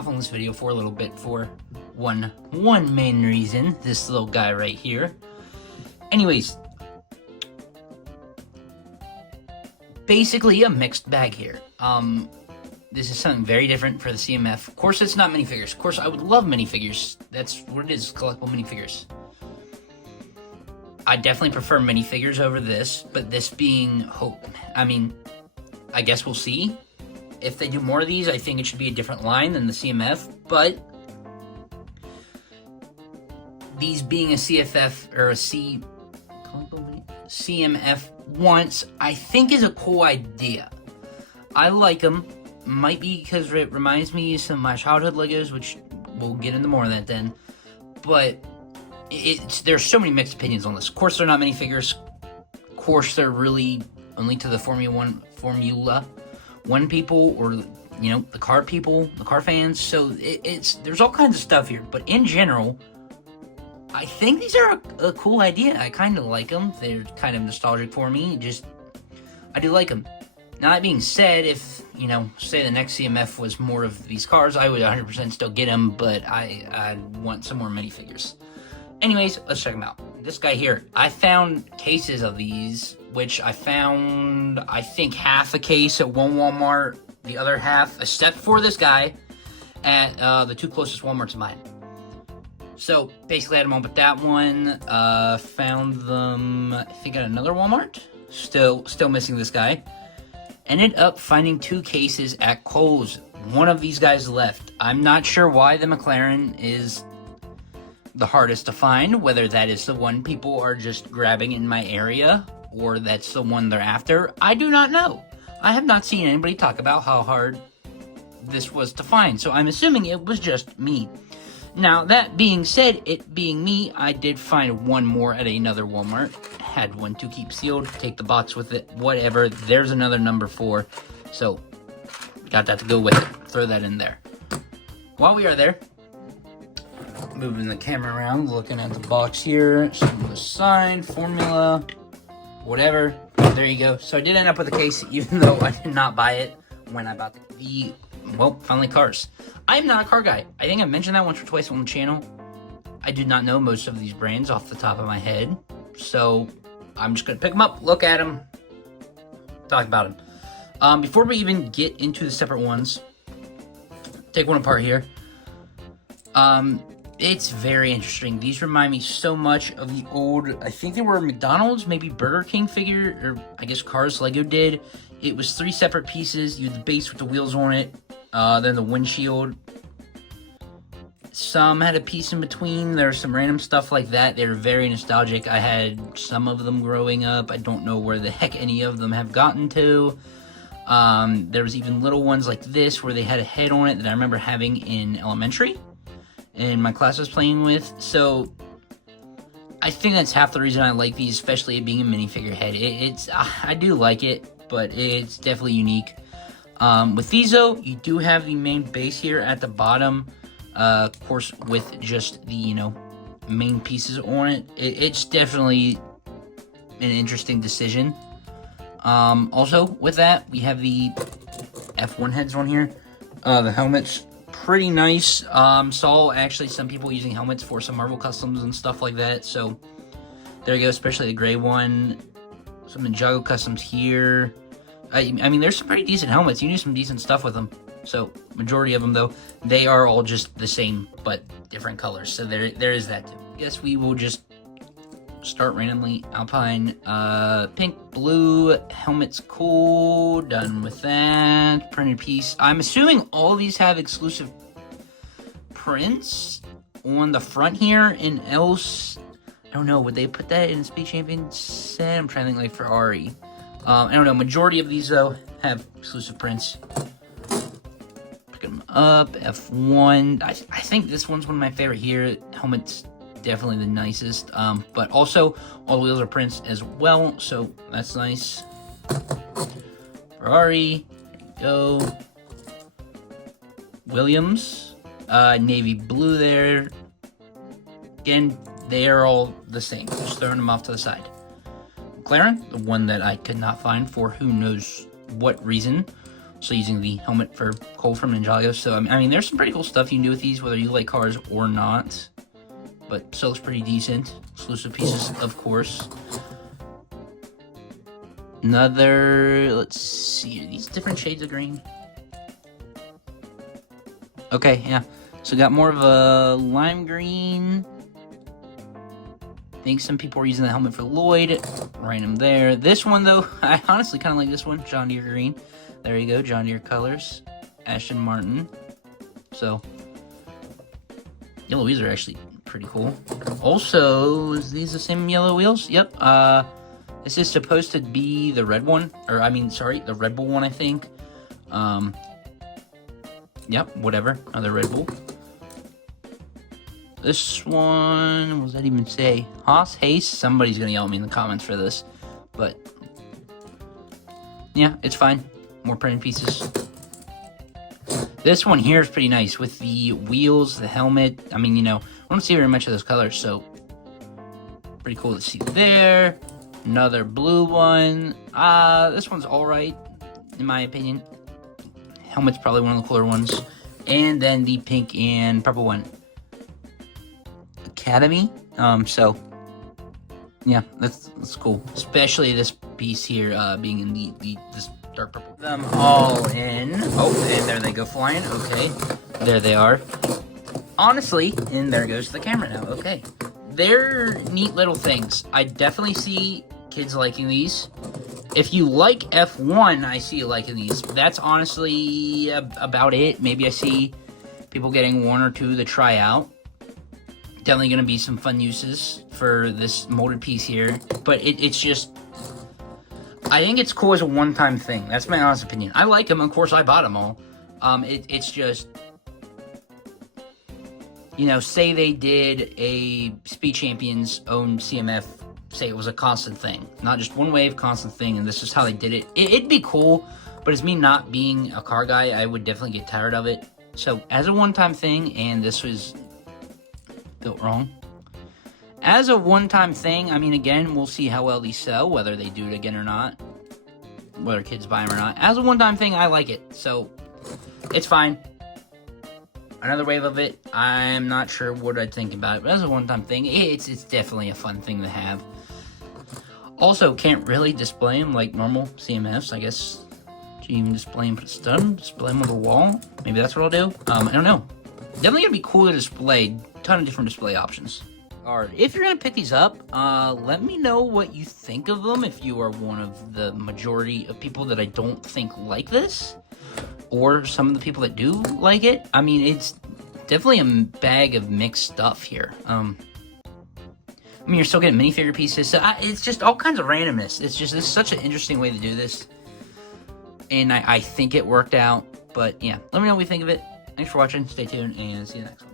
off on this video for a little bit for one main reason. This little guy right here. Anyways, basically a mixed bag here. This is something very different for the CMF. Of course, it's not minifigures. Of course, I would love minifigures. That's what it is, collectible minifigures. I definitely prefer minifigures over this, but this being hope. I mean, I guess we'll see. If they do more of these, I think it should be a different line than the CMF, but these being a CFF or a CMF once, I think is a cool idea. I like them. Might be because it reminds me of some of my childhood Legos, which we'll get into more of that then. But there's so many mixed opinions on this. Of course, they're not minifigures. Of course, they're really only to the Formula One people, or you know, the car people, the car fans. So there's all kinds of stuff here. But in general, I think these are a cool idea. I kind of like them. They're kind of nostalgic for me. I do like them. Now, that being said, if, you know, say the next CMF was more of these cars, I would 100% still get them, but I want some more minifigures. Anyways, let's check them out. This guy here, I found cases of these, which I found, I think, half a case at one Walmart, the other half, except for this guy, at the two closest Walmarts of mine. So, basically, I had them all but that one. Found them, I think, at another Walmart. Still missing this guy. Ended up finding two cases at Kohl's. One of these guys left. I'm not sure why the McLaren is the hardest to find, whether that is the one people are just grabbing in my area, or that's the one they're after. I do not know. I have not seen anybody talk about how hard this was to find, so I'm assuming it was just me. Now, that being said, it being me, I did find one more at another Walmart. Had one to keep sealed, take the box with it, whatever. There's another number 4, so got that to go with it. Throw that in there. While we are there, moving the camera around, looking at the box here, some of the sign, formula, whatever. There you go. So I did end up with a case, even though I did not buy it when I bought finally cars. I'm not a car guy. I think I mentioned that once or twice on the channel. I do not know most of these brands off the top of my head. So I'm just going to pick them up, look at them, talk about them. Before we even get into the separate ones, take one apart here. It's very interesting. These remind me so much of the old, I think they were McDonald's, maybe Burger King figure, or I guess Cars Lego did. It was 3 separate pieces. You had the base with the wheels on it, then the windshield. Some had a piece in between. There's some random stuff like that. They're very nostalgic. I had some of them growing up. I don't know where the heck any of them have gotten to. There was even little ones like this where they had a head on it that I remember having in elementary and my class was playing with. So I think that's half the reason I like these, especially it being a minifigure head. I do like it, but it's definitely unique. With these though, you do have the main base here at the bottom. Of course, with just the, you know, main pieces on it. It's definitely an interesting decision. Also, with that, we have the F1 heads on here. The helmet's pretty nice. Saw actually some people using helmets for some Marvel customs and stuff like that. So, there you go, especially the gray one. Some Ninjago customs here. I mean, there's some pretty decent helmets. You can do some decent stuff with them. So, majority of them, though, they are all just the same, but different colors. So, there is that, too. Guess we will just start randomly. Alpine, pink, blue, helmet's cool. Done with that. Printed piece. I'm assuming all of these have exclusive prints on the front here, and else, I don't know, would they put that in the Speed Champion set? I'm trying to think, like, Ferrari. I don't know, majority of these, though, have exclusive prints. Pick them up, F1. I think this one's one of my favorite here. Helmet's definitely the nicest. But also, all the wheels are prints as well, so that's nice. Ferrari, there you go. Williams, navy blue there. Again, they are all the same. Just throwing them off to the side. McLaren, the one that I could not find for who knows what reason. So using the helmet for Cole from Ninjago. So I mean, there's some pretty cool stuff you can do with these, whether you like cars or not. But still looks pretty decent. Exclusive pieces, of course. Another, let's see, these different shades of green. Okay, yeah. So got more of a lime green. I think some people are using the helmet for Lloyd. Random there. This one, though, I honestly kind of like this one. John Deere green. There you go, John Deere colors. Aston Martin. So, yellow wheels are actually pretty cool. Also, is these the same yellow wheels? Yep. This is supposed to be the red one. Or, I mean, sorry, the Red Bull one, I think. Yep, whatever. Another Red Bull. This one, what does that even say? Haas Haste? Somebody's gonna yell at me in the comments for this. But, yeah, it's fine. More printed pieces. This one here is pretty nice with the wheels, the helmet. I mean, you know, I don't see very much of those colors, so pretty cool to see there. Another blue one. This one's alright, in my opinion. Helmet's probably one of the cooler ones. And then the pink and purple one. Academy. So yeah, that's cool. Especially this piece here, being in this dark purple. Them all in. Oh, and there they go flying. Okay, there they are. Honestly, and there goes the camera now. Okay, they're neat little things. I definitely see kids liking these. If you like F1, I see you liking these. That's honestly about it. Maybe I see people getting one or two to try out. Definitely going to be some fun uses for this molded piece here. But it's just, I think it's cool as a one-time thing. That's my honest opinion. I like them. Of course, I bought them all. It's just, you know, say they did a Speed Champions owned CMF, say it was a constant thing. Not just one wave, constant thing, and this is how they did it. It'd be cool, but as me not being a car guy, I would definitely get tired of it. So, as a one-time thing, and this was built wrong. As a one-time thing, I mean, again, we'll see how well these sell, whether they do it again or not. Whether kids buy them or not. As a one-time thing, I like it. So, it's fine. Another wave of it, I'm not sure what I'd think about it. But as a one-time thing, it's definitely a fun thing to have. Also, can't really display them like normal CMFs, I guess. Should you even display them, display them on the wall? Maybe that's what I'll do. I don't know. Definitely gonna be cool to display. Ton of different display options. Alright, if you're gonna pick these up, let me know what you think of them. If you are one of the majority of people that I don't think like this, or some of the people that do like it. I mean, it's definitely a bag of mixed stuff here. I mean, you're still getting minifigure pieces, so it's just all kinds of randomness. It's such an interesting way to do this, and I think it worked out. But yeah, let me know what you think of it. Thanks for watching. Stay tuned, and see you next one.